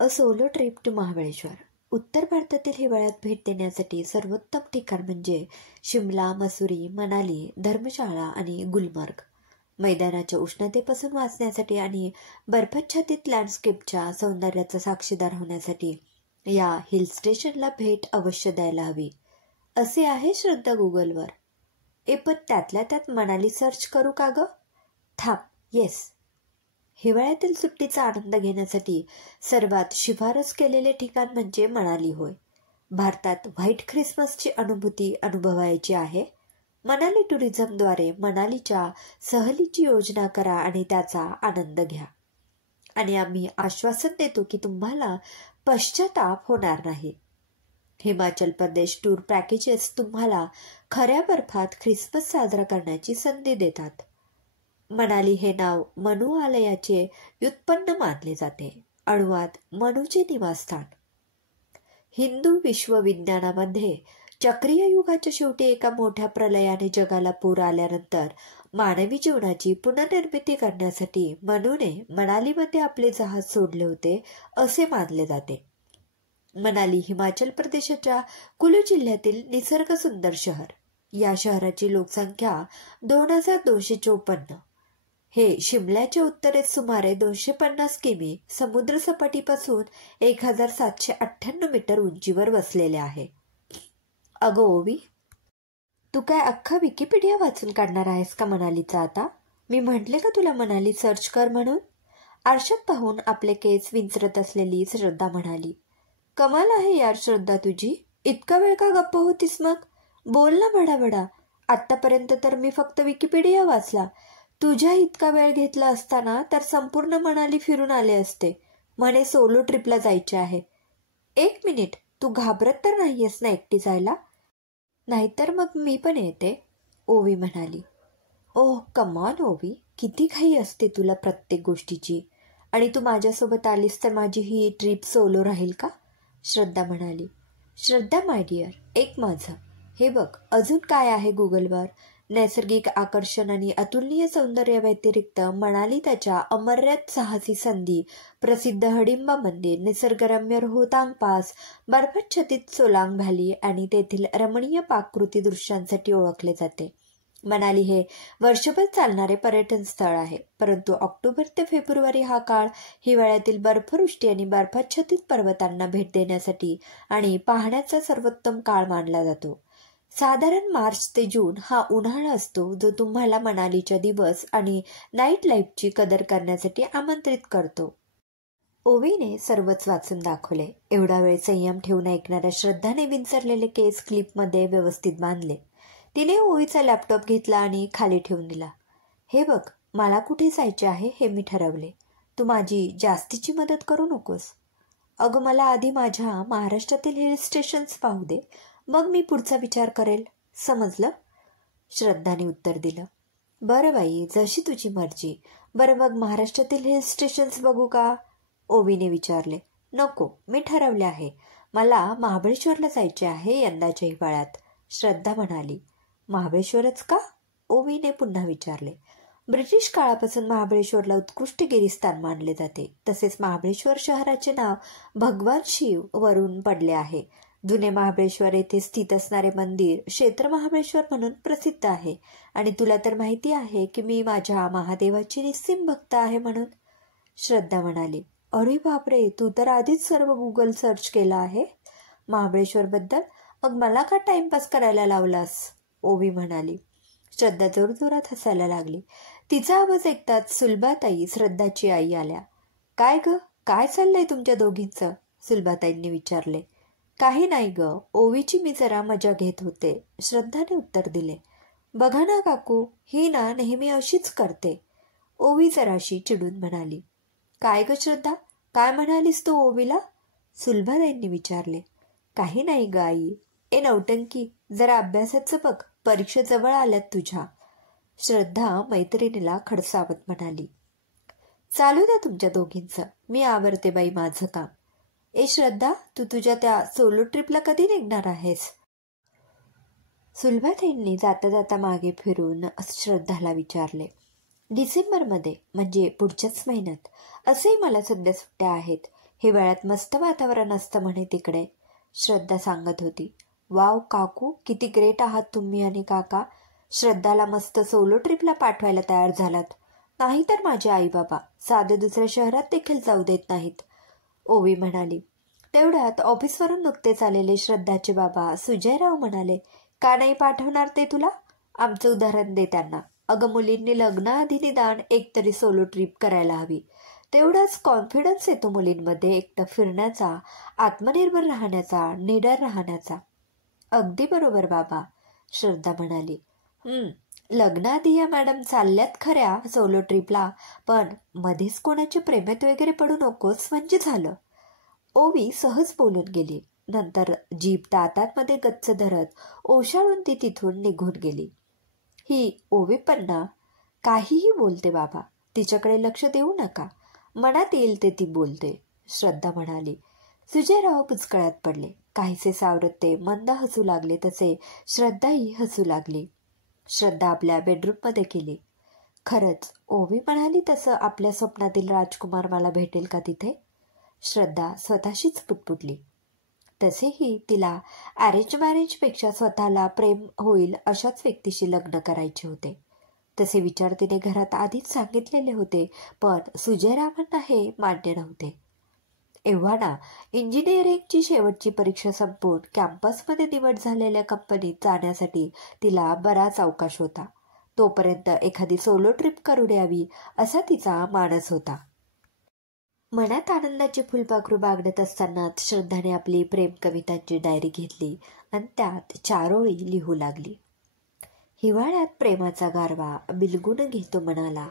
A solo trip to Mahabaleshwar. उत्तर भारतातील हिवाळ्यात भेट देण्यासाठी सर्वोत्तम ठिकाण म्हणजे शिमला, मसुरी, मनाली, धर्मशाळा आणि गुलमर्ग. मैदानाच्या उष्णतेपासून वाचण्यासाठी आणि बर्फाच्छादित लँडस्केपच्या सौंदर्याचा साक्षीदार होण्यासाठी या हिल स्टेशनला भेट अवश्य द्यायला हवी, असे आहे श्रद्धा गुगलवर. पण त्यातल्या त्यात मनाली सर्च करू का ग? थांब. येस. हिवाळ्यातील सुट्टीचा आनंद घेण्यासाठी सर्वात शिफारस केलेले ठिकाण म्हणजे मनाली होय. भारतात व्हाईट ख्रिसमसची अनुभूती अनुभवायची आहे. मनाली टुरिझमद्वारे मनालीच्या सहलीची योजना करा आणि त्याचा आनंद घ्या. आणि आम्ही आश्वासन देतो की तुम्हाला पश्चाताप होणार नाही. हिमाचल प्रदेश टूर पॅकेजेस तुम्हाला खऱ्या बर्फात ख्रिसमस साजरा करण्याची संधी देतात. मनाली हे नाव मनू आलयाचे व्युत्पन्न मानले जाते. अनुवाद मनूचे निवासस्थान. हिंदू विश्वविज्ञानामध्ये चक्रीय युगाच्या शेवटी एका मोठ्या प्रलयाने जगाला पूर आल्यानंतर मानवी जीवनाची पुनर्निर्मिती करण्यासाठी मनूने मनालीमध्ये आपले जहाज सोडले होते असे मानले जाते. मनाली हिमाचल प्रदेशाच्या कुलू जिल्ह्यातील निसर्ग सुंदर शहर. या शहराची लोकसंख्या 2254. हे शिमल्याच्या उत्तरेत सुमारे 250 किमी समुद्रसपाटीपासून 1798 मीटर उंचीवर वसलेले आहे. अगं ओवी, तू काय अख्खा विकिपीडिया वाचून काढणार आहेस का मनालीचा आता? मी म्हटले का तुला मनाली सर्च कर म्हणून? आरशात पाहून आपले केस विंचरत असलेली श्रद्धा म्हणाली. कमाल आहे यार श्रद्धा तुझी. इतका वेळ का गप्प होतीस मग? बोल ना भडाभडा. आत्तापर्यंत तर मी फक्त विकिपीडिया वाचला. तुझ्या इतका वेळ घेतला असताना तर संपूर्ण मनाली फिरून आले असते. म्हणे सोलो ट्रिपला जायचे आहे. एक मिनिट, तू घाबरत तर नाहीयेस ना एकटी जायला? नाहीतर मग मी पण येते, ओवी म्हणाली. ओह कमॉन ओवी, किती घाई असते तुला प्रत्येक गोष्टीची. आणि तू माझ्यासोबत आलीस तर माझी ही ट्रिप सोलो राहील का? श्रद्धा म्हणाली. श्रद्धा माय डिअर, एक माझं. हे बघ, अजून काय आहे गुगलवर? नैसर्गिक आकर्षण आणि अतुलनीय सौंदर्य व्यतिरिक्त मनाली त्याच्या अमर्याद साहसी संधी, प्रसिद्ध हडिंबा मंदिर, निसर्गरम्य रोहतांग पास, बर्फाच्छादित सोलांग व्हॅली आणि तेथील रमणीय पाककृती दृश्यांसाठी ओळखले जाते. मनाली हे वर्षभर चालणारे पर्यटन स्थळ आहे, परंतु ऑक्टोबर ते फेब्रुवारी हा काळ हिवाळ्यातील बर्फवृष्टी आणि बर्फाच्छादित पर्वतांना भेट देण्यासाठी आणि पाहण्याचा सर्वोत्तम काळ मानला जातो. साधारण मार्च ते जून हा उन्हाळा असतो जो तुम्हाला मनालीच्या दिवस आणि नाईट लाईफची कदर करण्यासाठी आमंत्रित करतो. ओवीने सर्वच वाचून दाखवले. एवढा वेळ संयम ठेवून ऐकणाऱ्या श्रद्धाने विंचरलेले केस क्लिपमध्ये व्यवस्थित बांधले. तिने ओवीचा लॅपटॉप घेतला आणि खाली ठेवून दिला. हे बघ, मला कुठे जायचे आहे हे मी ठरवले. तू माझी जास्तीची मदत करू नकोस. अगं, मला आधी माझ्या महाराष्ट्रातील हिल स्टेशन्स पाहू दे, मग मी पुढचा विचार करेल. समजलं? श्रद्धाने उत्तर दिलं. बरं बाई, जशी तुझी मर्जी. बरं मग महाराष्ट्रातील हिल स्टेशन्स बघू का? ओवीने विचारले. नको, मी ठरवले आहे. मला महाबळेश्वरला जायचे आहे यंदाच्या हिवाळ्यात, श्रद्धा म्हणाली. महाबळेश्वरच का? ओवीने पुन्हा विचारले. ब्रिटिश काळापासून महाबळेश्वरला उत्कृष्ट गिरीस्थान मानले जाते. तसेच महाबळेश्वर शहराचे नाव भगवान शिव वरून पडले आहे. जुने महाबळेश्वर येथे स्थित असणारे मंदिर क्षेत्र महाबळेश्वर म्हणून प्रसिद्ध आहे. आणि तुला तर माहिती आहे की मी माझ्या महादेवाची निस्सीम भक्त आहे म्हणून, श्रद्धा म्हणाली. अरे बापरे, तू तर आधीच सर्व गुगल सर्च केला आहे महाबळेश्वरबद्दल. मग मला का टाइमपास करायला लावलास? ओवी म्हणाली. श्रद्धा जोरजोरात हसायला लागली. तिचा आवाज ऐकताच सुलभाताई, श्रद्धाची आई आल्या. काय ग, काय चाललंय तुमच्या दोघींचं? सुलभाताईंनी विचारले. काही नाही ग, ओवीची मी जरा मजा घेत होते, श्रद्धाने उत्तर दिले. बघा ना काकू, ही ना नेहमी अशीच करते, ओवी जराशी चिडून म्हणाली. काय ग श्रद्धा, काय म्हणालीस तू ओवीला? सुलभाताईंनी विचारले. काही नाही ग आई. ए नौटंकी, जरा अभ्यासाचं बघ, परीक्षा जवळ आल्यात तुझ्या, श्रद्धा मैत्रिणीला खडसावत म्हणाली. चालू द्या तुमच्या दोघींचं, मी आवरते बाई माझं काम. ए श्रद्धा, तू तुझ्या त्या सोलो ट्रिपला कधी निघणार आहेस? सुलभाताईंनी जाता जाता मागे फिरून श्रद्धाला विचारले. डिसेंबरमध्ये, म्हणजे पुढच्याच महिन्यात. असेही मला सध्या सुट्ट्या आहेत. हिवाळ्यात मस्त वातावरण असतं म्हणे तिकडे, श्रद्धा सांगत होती. वाव काकू, किती ग्रेट आहात तुम्ही आणि काका. श्रद्धाला मस्त सोलो ट्रिपला पाठवायला तयार झालात. नाही तर माझे आई बाबा साधे दुसऱ्या शहरात देखील जाऊ देत नाहीत, ओवी म्हणाली. तेवढ्यात ऑफिसवरून नुकतेच आलेले श्रद्धाचे बाबा सुजयराव म्हणाले, का नाही पाठवणार ते तुला? आमचं उदाहरण दे त्यांना. अगं मुलींनी लग्नाआधी निदान एकतरी सोलो ट्रिप करायला हवी. तेवढाच कॉन्फिडन्स येतो मुलींमध्ये, एकटं फिरण्याचा, आत्मनिर्भर राहण्याचा, निडर राहण्याचा. अगदी बरोबर बाबा, श्रद्धा म्हणाली. लग्नाआधी या मॅडम चालल्यात खऱ्या सोलो ट्रिपला, पण मध्येच कोणाच्या प्रेमात वगैरे पडू नकोस म्हणजे झालं, ओवी सहज बोलून गेली. नंतर जीप दातांमध्ये गच्च धरत ओशाळून ती तिथून निघून गेली. ही ओवी पण ना काहीही बोलते बाबा, तिच्याकडे लक्ष देऊ नका, मनात येईल ते ती बोलते, श्रद्धा म्हणाली. सुजयराव पुचकळ्यात पडले. काहीसे सावरत ते मंद हसू लागले तसे श्रद्धाही हसू लागली. श्रद्धा आपल्या बेडरूममध्ये गेली. खरंच ओवी म्हणाली तसं आपल्या स्वप्नातील राजकुमार मला भेटेल का तिथे? श्रद्धा स्वतःशीच पुटपुटली. तसेही तिला अरेंज मॅरेजपेक्षा स्वतःला प्रेम होईल अशाच व्यक्तीशी लग्न करायचे होते. तसे विचार तिने घरात आधीच सांगितलेले होते, पण सुजयरावांना हे मान्य नव्हते. एव्हा ना इंजिनिअरिंगची शेवटची परीक्षा संपवून कॅम्पसमध्ये निवड झालेल्या कंपनीत जाण्यासाठी तिला बराच अवकाश होता. तोपर्यंत एखादी सोलो ट्रिप करू द्यावी असा तिचा मानस होता. मनात आनंदाची फुलपाखरू बागडत असतानाच श्रद्धाने आपली प्रेम कवितांची डायरी घेतली आणि त्यात 4 ओळी लिहू लागली. हिवाळ्यात प्रेमाचा गारवा बिलगून घेतो मनाला,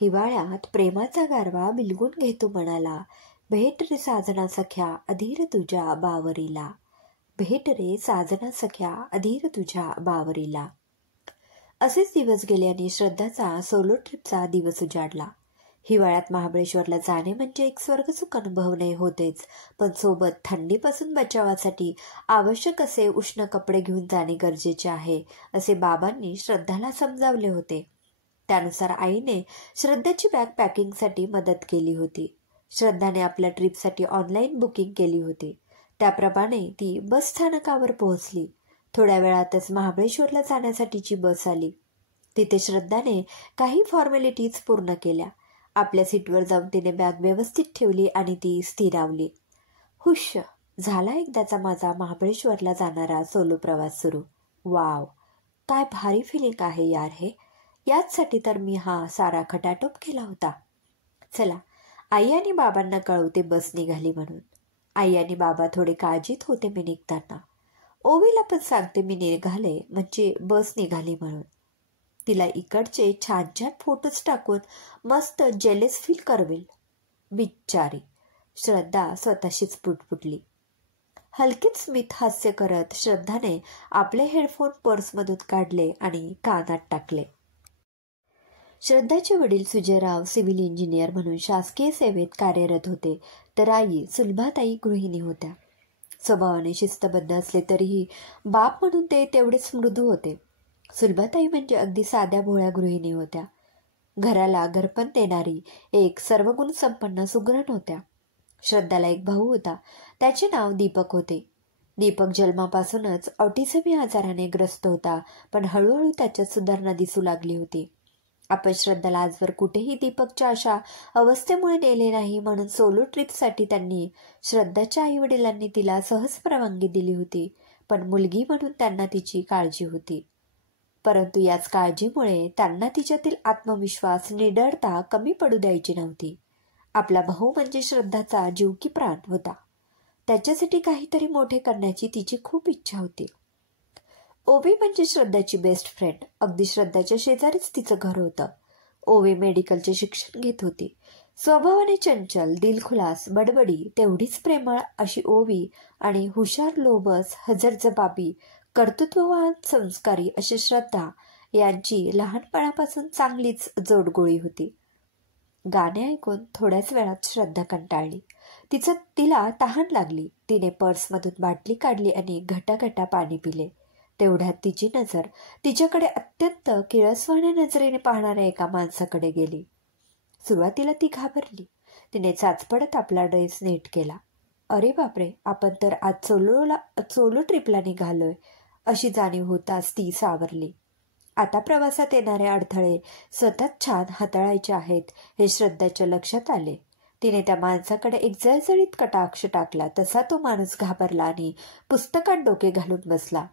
हिवाळ्यात प्रेमाचा गारवा बिलगून घेतो मनाला, भेट रे साजना सख्या अधीर तुझ्या बावरीला, भेट रे साजना सख्या अधीर तुझ्या बावरीला. असेच दिवस गेले आणि श्रद्धाचा सोलो ट्रिपचा दिवस उजाडला. हिवाळ्यात महाबळेश्वरला जाणे म्हणजे एक स्वर्गसुख अनुभवणे होतेच, पण सोबत थंडीपासून बचावासाठी आवश्यक असे उष्ण कपडे घेऊन जाणे गरजेचे आहे असे बाबांनी श्रद्धाला समजावले होते. त्यानुसार आईने श्रद्धाची बॅग पॅकिंगसाठी मदत केली होती. श्रद्धाने आपल्या ट्रिपसाठी ऑनलाईन बुकिंग केली होती. त्याप्रमाणे ती बस स्थानकावर पोहोचली. थोड्या वेळातच महाबळेश्वरला जाण्यासाठीची बस आली. तिथे श्रद्धाने काही फॉर्मॅलिटीज पूर्ण केल्या. आपल्या सीटवर जाऊन तिने बॅग व्यवस्थित ठेवली आणि ती स्थिरावली. हुश, झाला एकदाचा माझा महाबळेश्वरला जाणारा सोलो प्रवास सुरू. वाव, काय भारी फिलिंग आहे यार हे. याचसाठी तर मी हा सारा खटाटोप केला होता. चला, आई आणि बाबांना कळवते बस निघाली म्हणून. आई आणि बाबा थोडे काळजीत होते मी निघताना. ओवीला पण सांगते मी निघाले म्हणजे बस निघाली म्हणून. तिला इकडचे छान छान फोटोज टाकून मस्त जेलेस फील करवेल. बिचारी, श्रद्धा स्वतःशीच पुटपुटली. हलकेच स्मित हास्य करत श्रद्धाने आपले हेडफोन पर्समधून काढले आणि कानात टाकले. श्रद्धाचे वडील सुजयराव सिव्हिल इंजिनियर म्हणून शासकीय सेवेत कार्यरत होते, तर आई सुलभाताई गृहिणी होत्या. स्वभावाने शिस्तबद्ध असले तरीही बाप म्हणून ते तेवढेच मृदू होते. सुलभाताई म्हणजे अगदी साध्या भोळ्या गृहिणी होत्या. घराला घरपण देणारी एक सर्वगुण संपन्न सुगरण होत्या. श्रद्धाला एक भाऊ होता. त्याचे नाव दीपक होते. दीपक जन्मापासूनच ऑटिझम या आजाराने ग्रस्त होता, पण हळूहळू त्याच्यात सुधारणा दिसू लागली होती. आपण श्रद्धाला आजवर कुठेही दीपकच्या अशा अवस्थेमुळे नेले नाही, म्हणून सोलो ट्रिपसाठी त्यांनी श्रद्धाच्या आईवडिलांनी तिला सहज परवानगी दिली होती. पण मुलगी म्हणून त्यांना तिची काळजी होती. परंतु याच काळजीमुळे त्यांना तिच्यातील आत्मविश्वास, निडरता कमी पडू द्यायची नव्हती. आपला भाऊ म्हणजे श्रद्धाचा जीव की प्राण होता. त्याच्यासाठी काहीतरी मोठे करण्याची तिची खूप इच्छा होती. ओवी म्हणजे श्रद्धाची बेस्ट फ्रेंड. अगदी श्रद्धाच्या शेजारीच तिचं घर होतं. ओवी मेडिकलचे शिक्षण घेत होती. स्वभावाने चंचल, दिलखुलास, बडबडी, तेवढीच प्रेमळ अशी ओवी आणि हुशार, लोभस, हजरजबाबी, कर्तृत्ववान, संस्कारी अशी श्रद्धा यांची लहानपणापासून चांगलीच जोडगोळी होती. गाणे ऐकून थोड्याच वेळात श्रद्धा कंटाळली. तिला तहान लागली. तिने पर्समधून बाटली काढली आणि घटाघटा पाणी पिले. तेवढ्यात तिची नजर तिच्याकडे अत्यंत किळसवाण्या नजरेने पाहणाऱ्या एका माणसाकडे गेली. सुरुवातीला ती घाबरली. तिने चाचपडत आपला ड्रेस नीट केला. अरे बापरे, आपण तर आज सोलो ट्रिपला निघालोय अशी जाणीव होताच ती सावरली. आता प्रवासात येणारे अडथळे स्वतःच छान हाताळायचे आहेत हे श्रद्धाच्या लक्षात आले. तिने त्या माणसाकडे एक जळजळीत कटाक्ष टाकला तसा तो माणूस घाबरला आणि पुस्तकात डोके घालून बसला.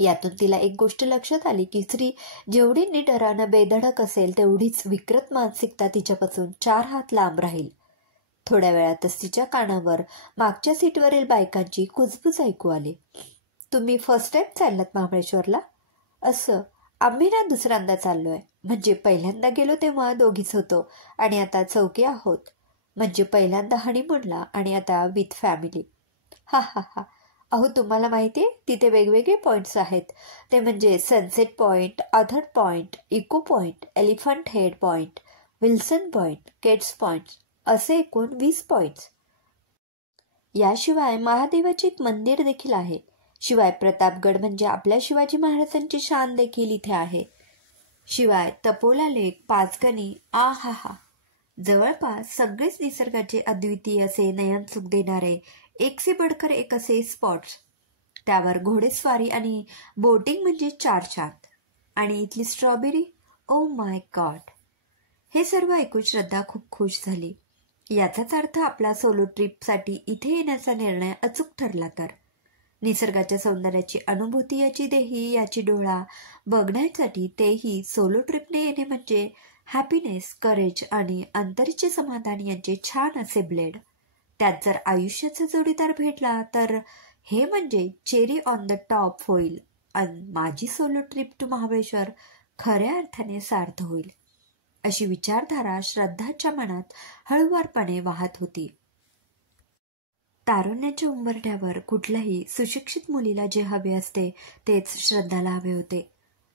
यातून तिला एक गोष्ट लक्षात आली की स्त्री जेवढी निडरानं बेधडक असेल तेवढीच विकृत मानसिकता तिच्यापासून 4 हात लांब राहील. थोड्या वेळातच तिच्या कानावर मागच्या सीटवरील बायकांची कुजबुज ऐकू आली. तुम्ही फर्स्ट टाइम चाललात महाबळेश्वरला? असं, आम्ही ना दुसऱ्यांदा चाललोय. म्हणजे पहिल्यांदा गेलो तेव्हा दोघीच होतो आणि आता चौघी आहोत. म्हणजे पहिल्यांदा हनीमूनला आणि आता विथ फॅमिली. हा हा हा. अहो तुम्हाला माहितीये तिथे वेगवेगळे पॉइंट्स आहेत. ते म्हणजे sunset point, Arthur point, echo point, elephant head point, Wilson point, केट्स point असे एकूण 20 पॉइंट्स. याशिवाय महादेवाचे एक मंदिर देखील आहे. शिवाय प्रतापगड म्हणजे आपल्या शिवाजी महाराजांची शान देखील इथे आहे. शिवाय तपोला लेक, पाचगणी, आ हा हा. जवळपास सगळेच निसर्गाचे अद्वितीय असे नयनसुख देणारे एक से बडकर एक असे स्पॉट्स. त्यावर घोडेस्वारी आणि बोटिंग म्हणजे 4 चाँद. आणि इथली स्ट्रॉबेरी, ओ माय गॉड. हे सर्व ऐकून श्रद्धा खूप खुश झाली. याचाच अर्थ आपला सोलो ट्रिपसाठी इथे येण्याचा निर्णय अचूक ठरला तर. निसर्गाच्या सौंदर्याची अनुभूती याची देही याची डोळा बघण्यासाठी तेही सोलो ट्रिपने येणे म्हणजे हॅपीनेस, करेज आणि अंतरीचे समाधान यांचे छान असे ब्लेड. त्यात जर आयुष्याचा जोडीदार भेटला तर हे म्हणजे चेरी ऑन द टॉप होईल आणि माझी सोलो ट्रिप टू महाबळेश्वर खऱ्या अर्थाने सार्थ होईल. अशी विचारधारा श्रद्धाच्या मनात हळुवारपणे वाहत होती. तारुण्याच्या उंबरठ्यावर कुठल्याही सुशिक्षित मुलीला जे हवे असते तेच श्रद्धाला हवे होते.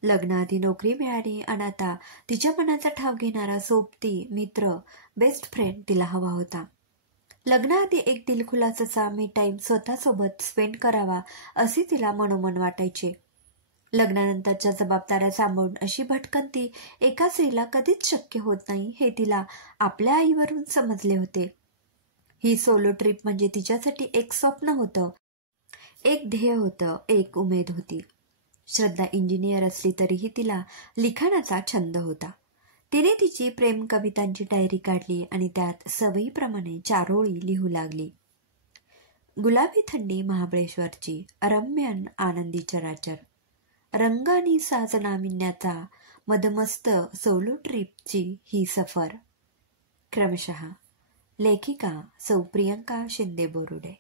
लग्नाआधी नोकरी मिळाली आणि आता तिच्या मनाचा ठाव घेणारा सोबती, मित्र, बेस्ट फ्रेंड तिला हवा होता. लग्नाआधी एक दिलखुलास असा मी टाईम स्वतःसोबत स्पेंड करावा असे तिला मनोमन वाटायचे. लग्नानंतरच्या जबाबदाऱ्या सांभाळून अशी भटकंती एका स्त्रीला कधीच शक्य होत नाही हे तिला आपल्या आईवरून समजले होते. ही सोलो ट्रिप म्हणजे तिच्यासाठी एक स्वप्न होतं, एक ध्येय होतं, एक उमेद होती. श्रद्धा इंजिनियर असली तरीही तिला लिखाणाचा छंद होता. तिने तिची प्रेम कवितांची डायरी काढली आणि त्यात सवयीप्रमाणे 4 ओळी लिहू लागली. गुलाबी थंडी महाबळेश्वरची, रम्य आनंदी चराचर, रंग आणि साज नाविन्याचा मदमस्त सोलो ट्रिपची ही सफर. क्रमशः लेखिका सौ प्रियंका शिंदे बोरुडे.